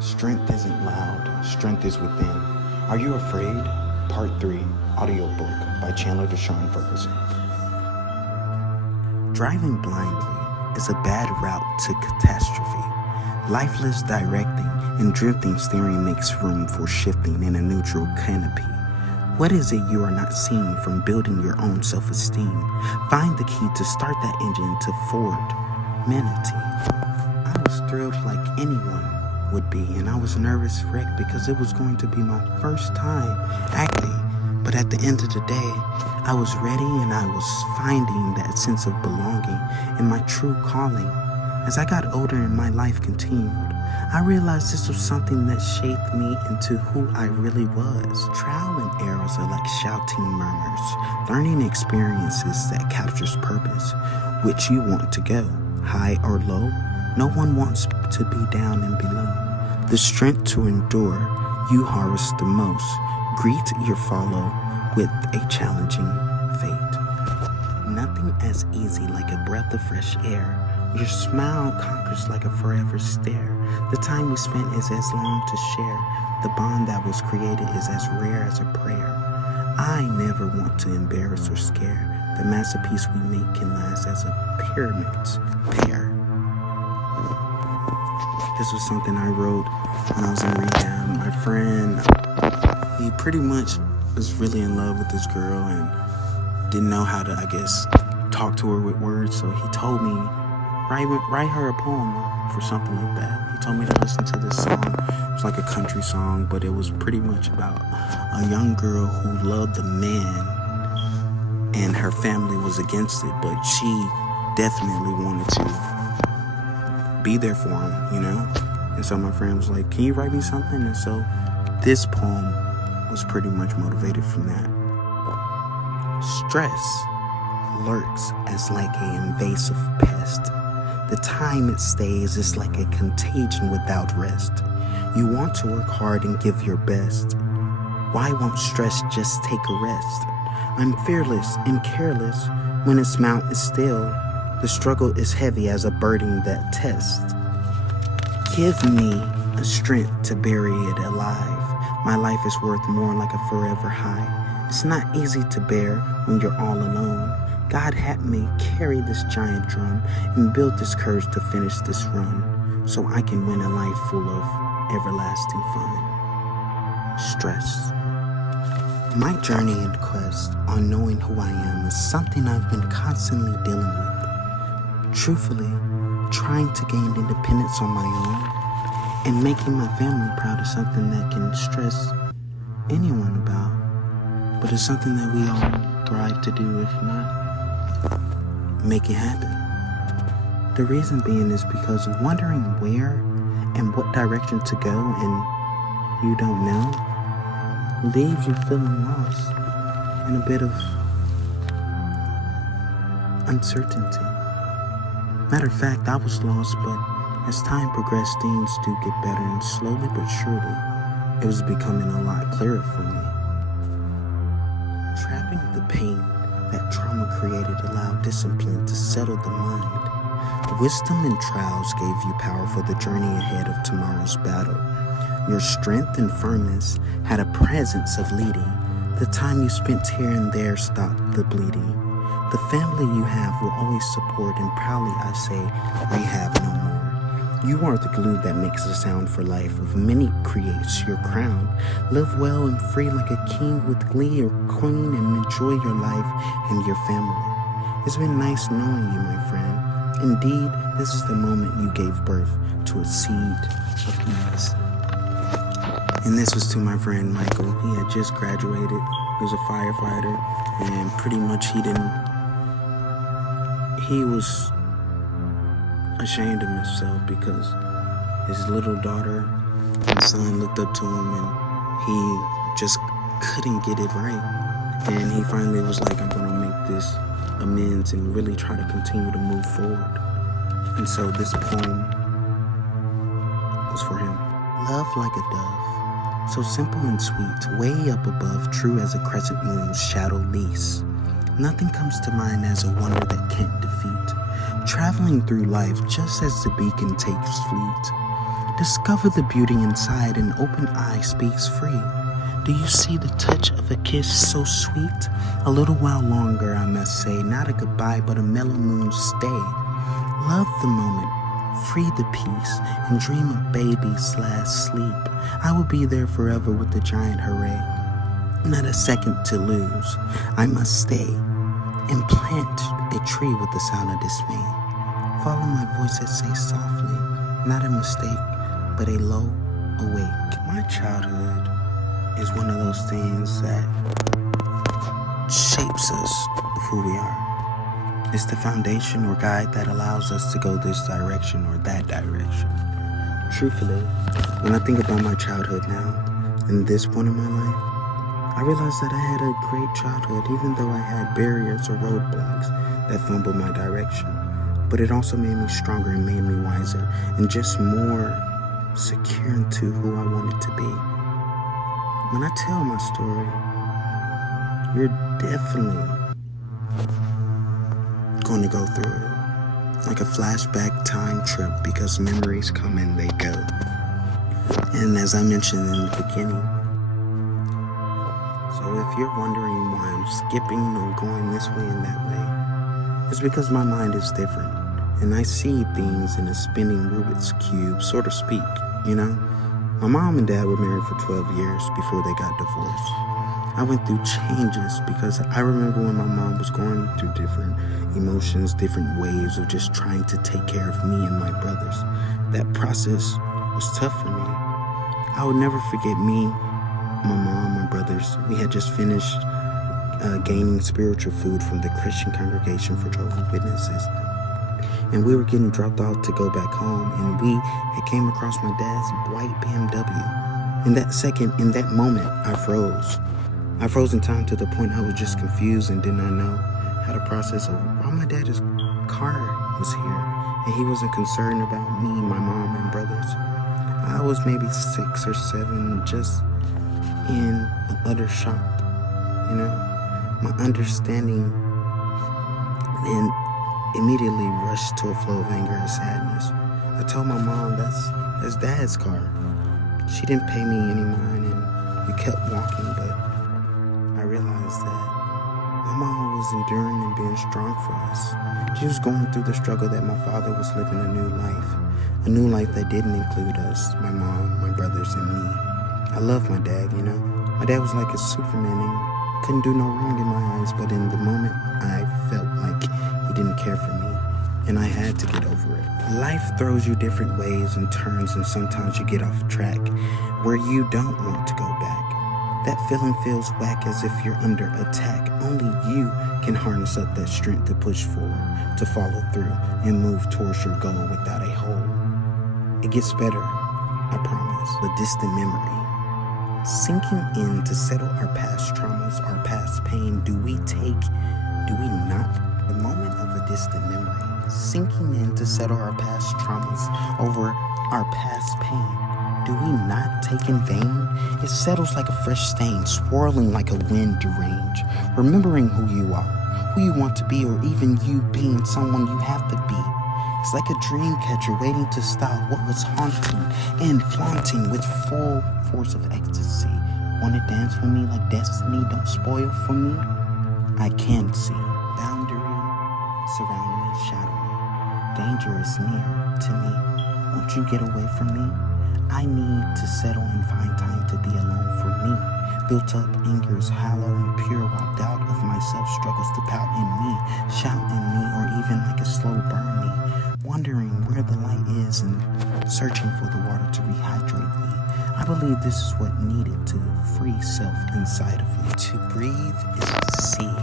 Strength isn't loud, strength is within. Are you afraid? Part 3, Audiobook by Chandler, Dasean. Driving blindly is a bad route to catastrophe. Lifeless directing and drifting steering makes room for shifting in a neutral canopy. What is it you are not seeing from building your own self-esteem? Find the key to start that engine to forward manatee. I was thrilled like anyone would be, and I was nervous wreck because it was going to be my first time acting. But at the end of the day, I was ready and I was finding that sense of belonging and my true calling. As I got older and my life continued, I realized this was something that shaped me into who I really was. Trial and errors are like shouting murmurs, learning experiences that captures purpose, which you want to go, high or low. No one wants to be down and below. The strength to endure, you harvest the most. Greet your follow with a challenging fate. Nothing as easy like a breath of fresh air. Your smile conquers like a forever stare. The time we spent is as long to share. The bond that was created is as rare as a prayer. I never want to embarrass or scare. The masterpiece we make can last as a pyramid's pair. This was something I wrote when I was in rehab. My friend, he pretty much was really in love with this girl and didn't know how to, talk to her with words. So he told me, write her a poem for something like that. He told me to listen to this song. It was like a country song, but it was pretty much about a young girl who loved a man and her family was against it, but she definitely wanted to be there for him, you know? And so my friend was like, can you write me something? And so this poem was pretty much motivated from that. Stress lurks as like an invasive pest. The time it stays is like a contagion without rest. You want to work hard and give your best. Why won't stress just take a rest? I'm fearless and careless when its mount is still. The struggle is heavy as a burden that tests. Give me a strength to bury it alive. My life is worth more like a forever high. It's not easy to bear when you're all alone. God had me carry this giant drum and build this courage to finish this run so I can win a life full of everlasting fun. Stress. My journey and quest on knowing who I am is something I've been constantly dealing with. Truthfully, trying to gain independence on my own and making my family proud is something that can stress anyone about, but it's something that we all thrive to do, if not make it happen. The reason being is because wondering where and what direction to go and you don't know leaves you feeling lost and a bit of uncertainty. Matter of fact, I was lost, but as time progressed, things do get better, and slowly but surely, it was becoming a lot clearer for me. Trapping the pain that trauma created allowed discipline to settle the mind. Wisdom and trials gave you power for the journey ahead of tomorrow's battle. Your strength and firmness had a presence of leading. The time you spent here and there stopped the bleeding. The family you have will always support, and proudly I say, rehab no more. You are the glue that makes a sound for life. Of many creates your crown. Live well and free like a king with glee or queen, and enjoy your life and your family. It's been nice knowing you, my friend. Indeed, this is the moment you gave birth to a seed of ease. And this was to my friend Michael. He had just graduated. He was a firefighter, and pretty much he was ashamed of himself because his little daughter and son looked up to him and he just couldn't get it right. And he finally was like, I'm gonna make this amends and really try to continue to move forward. And so this poem was for him. Love like a dove, so simple and sweet, way up above, true as a crescent moon's shadow lease. Nothing comes to mind as a wonder that can't defeat. Traveling through life just as the beacon takes fleet. Discover the beauty inside, an open eye speaks free. Do you see the touch of a kiss so sweet? A little while longer, I must say, not a goodbye, but a mellow moon stay. Love the moment, free the peace, and dream of baby's last sleep. I will be there forever with the giant hooray. Not a second to lose. I must stay and plant a tree with the sound of dismay. Follow my voice that says softly, not a mistake, but a low awake. My childhood is one of those things that shapes us of who we are. It's the foundation or guide that allows us to go this direction or that direction. Truthfully, when I think about my childhood now, in this point in my life, I realized that I had a great childhood, even though I had barriers or roadblocks that fumbled my direction. But it also made me stronger and made me wiser and just more secure into who I wanted to be. When I tell my story, you're definitely going to go through it. Like a flashback time trip, because memories come and they go. And as I mentioned in the beginning, so if you're wondering why I'm skipping or going this way and that way, it's because my mind is different. And I see things in a spinning Rubik's Cube, so to speak, you know? My mom and dad were married for 12 years before they got divorced. I went through changes because I remember when my mom was going through different emotions, different waves of just trying to take care of me and my brothers. That process was tough for me. I would never forget me, my mom, my brothers. We had just finished gaining spiritual food from the Christian Congregation for Jehovah's Witnesses. And we were getting dropped off to go back home, and we had came across my dad's white BMW. In that second, in that moment, I froze. I froze in time to the point I was just confused and did not know how to process why my dad's car was here, and he wasn't concerned about me, my mom, and brothers. I was maybe 6 or 7, just in utter shock, you know. My understanding and immediately rushed to a flow of anger and sadness. I told my mom that's dad's car. She didn't pay me any mind, and we kept walking, but I realized that my mom was enduring and being strong for us. She was going through the struggle that my father was living a new life that didn't include us, my mom, my brothers, and me. I love my dad, you know. My dad was like a Superman and couldn't do no wrong in my eyes, but in the moment I felt like he didn't care for me, and I had to get over it. Life throws you different ways and turns, and sometimes you get off track where you don't want to go back. That feeling feels whack, as if you're under attack. Only you can harness up that strength to push forward, to follow through, and move towards your goal without a hole. It gets better, I promise. A distant memory, sinking in to settle our past traumas, our past pain. Do we not? The moment of a distant memory, sinking in to settle our past traumas over our past pain. Do we not take in vain? It settles like a fresh stain, swirling like a wind deranged. Remembering who you are, who you want to be, or even you being someone you have to be. It's like a dream catcher waiting to stop what was haunting and flaunting with full force of ecstasy. Wanna dance with me like destiny? Don't spoil for me. I can't see. Boundary surround me, shadow me. Danger is near to me. Won't you get away from me? I need to settle and find time to be alone for me. Built up anger is hollow and pure, while doubt of myself struggles to pout in me, shout in me, or even like a slow burn me. Wondering where the light is and searching for the water to rehydrate me. I believe this is what needed to free self inside of me. To breathe is to see.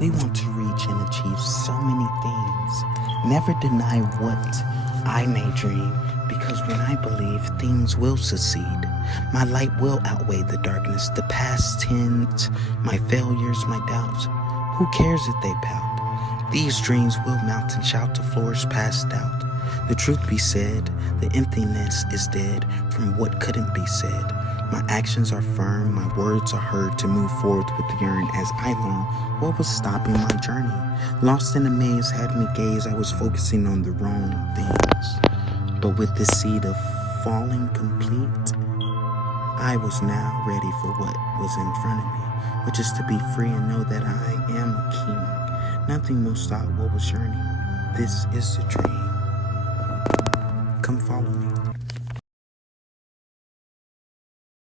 We want to reach and achieve so many things. Never deny what I may dream, because when I believe, things will succeed. My light will outweigh the darkness, the past tense, my failures, my doubts. Who cares if they pout? These dreams will mount and shout to flourish past doubt. The truth be said, the emptiness is dead from what couldn't be said. My actions are firm, my words are heard to move forth with yearn as I learn what was stopping my journey. Lost in a maze had me gaze, I was focusing on the wrong things. But with the seed of falling complete, I was now ready for what was in front of me, which is to be free and know that I am a king. Nothing will stop what was yearning. This is the dream. Come follow me.